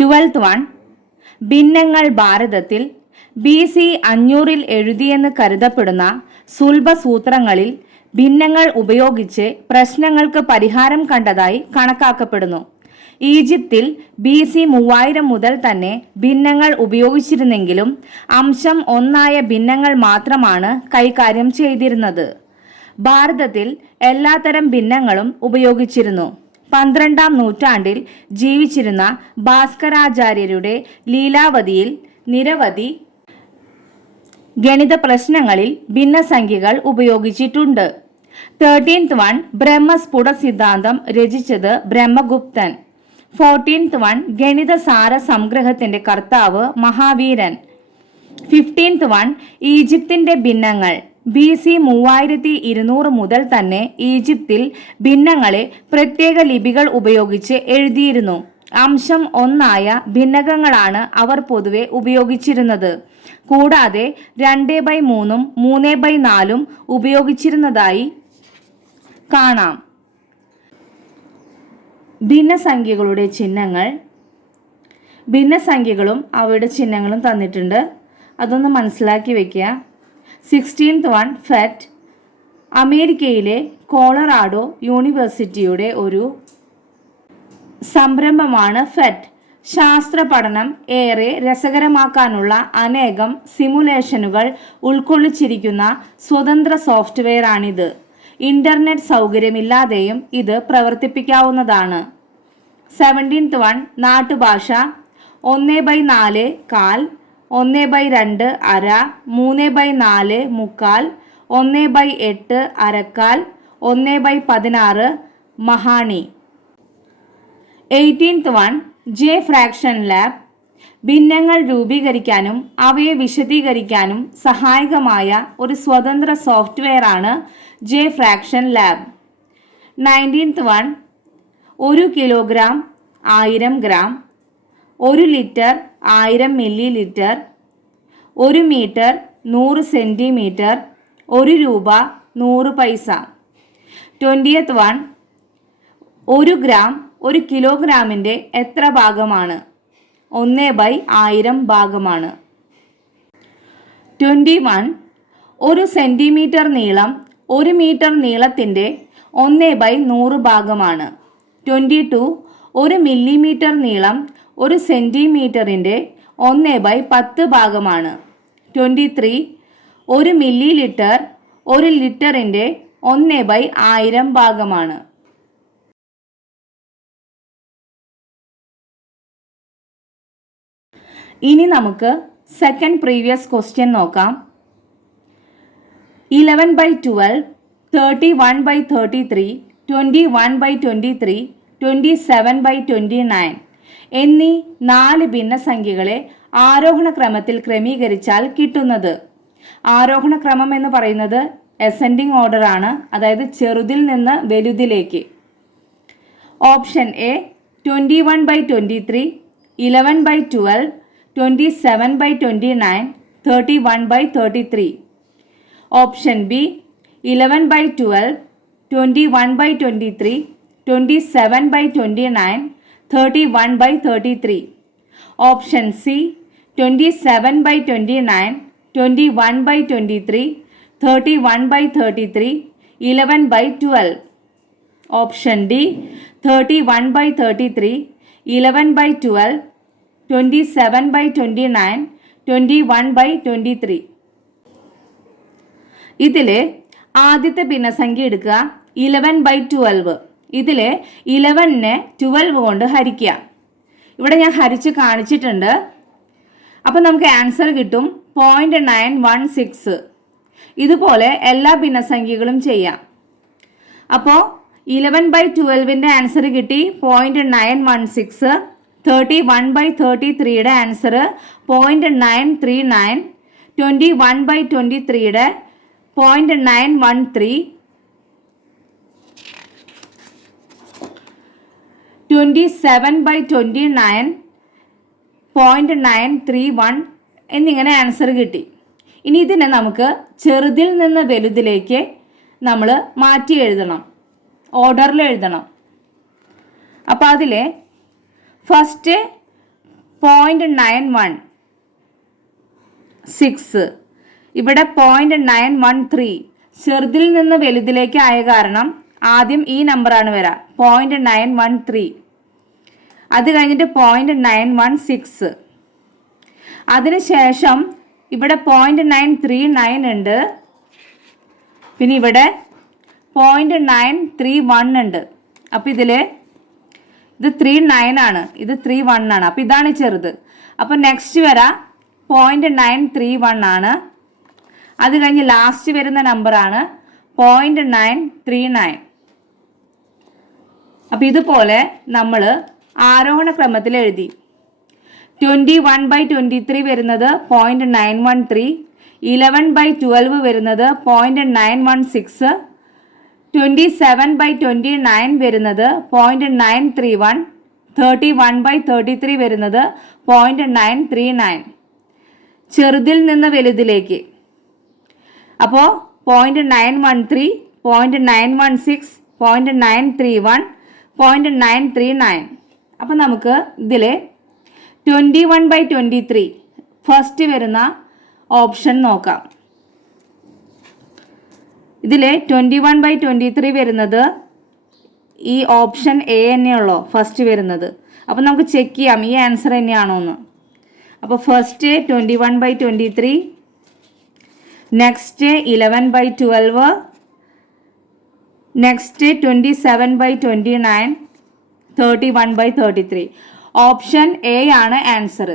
12th one, ഭിന്നങ്ങൾ ഭാരതത്തിൽ BC 500 എഴുതിയെന്ന് കരുതപ്പെടുന്ന സുൽഭസൂത്രങ്ങളിൽ ഭിന്നങ്ങൾ ഉപയോഗിച്ച് പ്രശ്നങ്ങൾക്ക് പരിഹാരം കണ്ടതായി കണക്കാക്കപ്പെടുന്നു. ഈജിപ്തിൽ BC 3000 മുതൽ തന്നെ ഭിന്നങ്ങൾ ഉപയോഗിച്ചിരുന്നെങ്കിലും അംശം 1 ഭിന്നങ്ങൾ മാത്രമാണ് കൈകാര്യം ചെയ്തിരുന്നത്. ഭാരതത്തിൽ എല്ലാത്തരം ഭിന്നങ്ങളും ഉപയോഗിച്ചിരുന്നു. 12ാം നൂറ്റാണ്ടിൽ ജീവിച്ചിരുന്ന ഭാസ്കരാചാര്യരുടെ ലീലാവതിയിൽ നിരവധി ഗണിത പ്രശ്നങ്ങളിൽ ഭിന്നസംഖ്യകൾ ഉപയോഗിച്ചിട്ടുണ്ട്. 13th വൺ, ബ്രഹ്മസ്ഫുട സിദ്ധാന്തം രചിച്ചത് ബ്രഹ്മഗുപ്തൻ. 14th വൺ, ഗണിത സാര സംഗ്രഹത്തിന്റെ കർത്താവ് മഹാവീരൻ. 15th വൺ, ഈജിപ്തിന്റെ ഭിന്നങ്ങൾ. BC 3200 മുതൽ തന്നെ ഈജിപ്തിൽ ഭിന്നങ്ങളെ പ്രത്യേക ലിപികൾ ഉപയോഗിച്ച് എഴുതിയിരുന്നു. അംശം 1 ഭിന്നകങ്ങളാണ് അവർ പൊതുവെ ഉപയോഗിച്ചിരുന്നത്. കൂടാതെ 2/3 3/4 ഉപയോഗിച്ചിരുന്നതായി കാണാം. ഭിന്നസംഖ്യകളുടെ ചിഹ്നങ്ങൾ. ഭിന്നസംഖ്യകളും അവയുടെ ചിഹ്നങ്ങളും തന്നിട്ടുണ്ട്, അതൊന്ന് മനസ്സിലാക്കി വെക്കുക. 16th one, ഫെറ്റ്. അമേരിക്കയിലെ കൊളറാഡോ യൂണിവേഴ്സിറ്റിയുടെ ഒരു സംരംഭമാണ് ഫെറ്റ്. ശാസ്ത്ര പഠനം ഏറെ രസകരമാക്കാനുള്ള അനേകം സിമുലേഷനുകൾ ഉൾക്കൊള്ളിച്ചിരിക്കുന്ന സ്വതന്ത്ര സോഫ്റ്റ്വെയർ ആണിത്. ഇന്റർനെറ്റ് സൗകര്യമില്ലാതെയും ഇത് പ്രവർത്തിപ്പിക്കാവുന്നതാണ്. 17th one, നാട്ടുഭാഷ. 1/4 കാൽ, 1/2 അര, 3/4 മുക്കാൽ, 1/8 അരക്കാൽ, 1/16 മഹാണി. 18th one, J fraction lab. ഭിന്നങ്ങൾ രൂപീകരിക്കാനും അവയെ വിശദീകരിക്കാനും സഹായകമായ ഒരു സ്വതന്ത്ര സോഫ്റ്റ്വെയർ ആണ് J fraction lab. 19th one, 1 kilogram 1000 gram, 1 litre 1000 millilitre, 1 metre 100 centimetre, 1 രൂപ 100 പൈസ. 20th വൺ, 1 ഗ്രാം 1 കിലോഗ്രാമിൻ്റെ എത്ര ഭാഗമാണ്? 1/1000 ഭാഗമാണ്. 21, 1 സെന്റിമീറ്റർ നീളം 1 മീറ്റർ നീളത്തിൻ്റെ 1/100 ഭാഗമാണ്. 22, 1 മില്ലിമീറ്റർ നീളം 1 സെന്റിമീറ്ററിൻ്റെ 1/10 ഭാഗമാണ്. 23, 1 മില്ലി ലിറ്റർ 1 ലിറ്ററിൻ്റെ 1/1000 ഭാഗമാണ്. ഇനി നമുക്ക് സെക്കൻഡ് പ്രീവിയസ് ക്വസ്റ്റ്യൻ നോക്കാം. 11/12, 31/33, 21/23, 27/29 എന്നീ 4 ഭിന്നസംഖ്യകളെ ആരോഹണ ക്രമത്തിൽ ക്രമീകരിച്ചാൽ കിട്ടുന്നത്. ആരോഹണ ക്രമം എന്ന് പറയുന്നത് അസെൻഡിങ് ഓർഡർ ആണ്, അതായത് ചെറുതിൽ നിന്ന് വലുതിലേക്ക്. Option A 21/23, 11/12, 27/29, 31/33. Option B 11/12, 21/23, 27/29, 31/33. Option C 27/29, 21/23, 31/33, 11/12. Option D 31/33, 11/12, 27/29, 21/23. ഇതിലെ ആദ്യത്തെ ഭിന്നസംഖ്യ എടുക്കുക, 11/12. ഇതിലെ 11നെ 12 കൊണ്ട് ഹരിക്കുക. ഇവിടെ ഞാൻ ഹരിച്ച് കാണിച്ചിട്ടുണ്ട്. അപ്പം നമുക്ക് ആൻസർ കിട്ടും 0.916. ഇതുപോലെ എല്ലാ ഭിന്നസംഖ്യകളും ചെയ്യാം. അപ്പോൾ 11/12ൻ്റെ ആൻസർ കിട്ടി 0.916. 31/33യുടെ ആൻസർ 0.939. 21/23യുടെ 0.913. 27/29 0.931 എന്നിങ്ങനെ ആൻസർ കിട്ടി. ഇനി ഇതിനെ നമുക്ക് ചെറുതിൽ നിന്ന് വലുതിലേക്ക് നമ്മൾ മാറ്റി എഴുതണം, ഓർഡറിൽ എഴുതണം. അപ്പോൾ അതിലെ ഫസ്റ്റ് 0.916. ഇവിടെ 0.913. ചെറുതിൽ നിന്ന് വലുതിലേക്ക് ആയ കാരണം ആദ്യം ഈ നമ്പറാണ് വരിക, 0.913. അത് കഴിഞ്ഞിട്ട് 0.916. അതിനുശേഷം ഇവിടെ 0.939 ഉണ്ട്, പിന്നെ ഇവിടെ 0.931 ഉണ്ട്. അപ്പം ഇത് 39 ആണ്, ഇത് 31 ആണ്. അപ്പം ഇതാണ് ചെറുത്. അപ്പം നെക്സ്റ്റ് വരാം 0.931 ആണ്. അത് കഴിഞ്ഞ് ലാസ്റ്റ് വരുന്ന നമ്പറാണ് 0.939. അപ്പം ഇതുപോലെ നമ്മൾ ആരോഹണ ക്രമത്തിൽ എഴുതി. 21/23 വരുന്നത് 0.913, 11/12 വരുന്നത് 0.916, 27/29 വരുന്നത് 0.931, 31/33 വരുന്നത് 0.939. ചെറുതിൽ നിന്ന് വലുതിലേക്ക്. അപ്പോൾ 0.913, 0.916, 0.931, 0.939. അപ്പം നമുക്ക് ഇതിൽ 21/23 ഫസ്റ്റ് വരുന്ന ഓപ്ഷൻ നോക്കാം. ഇതിൽ 21/23 വരുന്നത് ഈ ഓപ്ഷൻ എ തന്നെയുള്ളൂ ഫസ്റ്റ് വരുന്നത്. അപ്പം നമുക്ക് ചെക്ക് ചെയ്യാം ഈ ആൻസർ തന്നെയാണോ എന്ന്. അപ്പോൾ first 21/23, next 11/12, next 27/29, 31/33. Option A ആണ് ആൻസർ.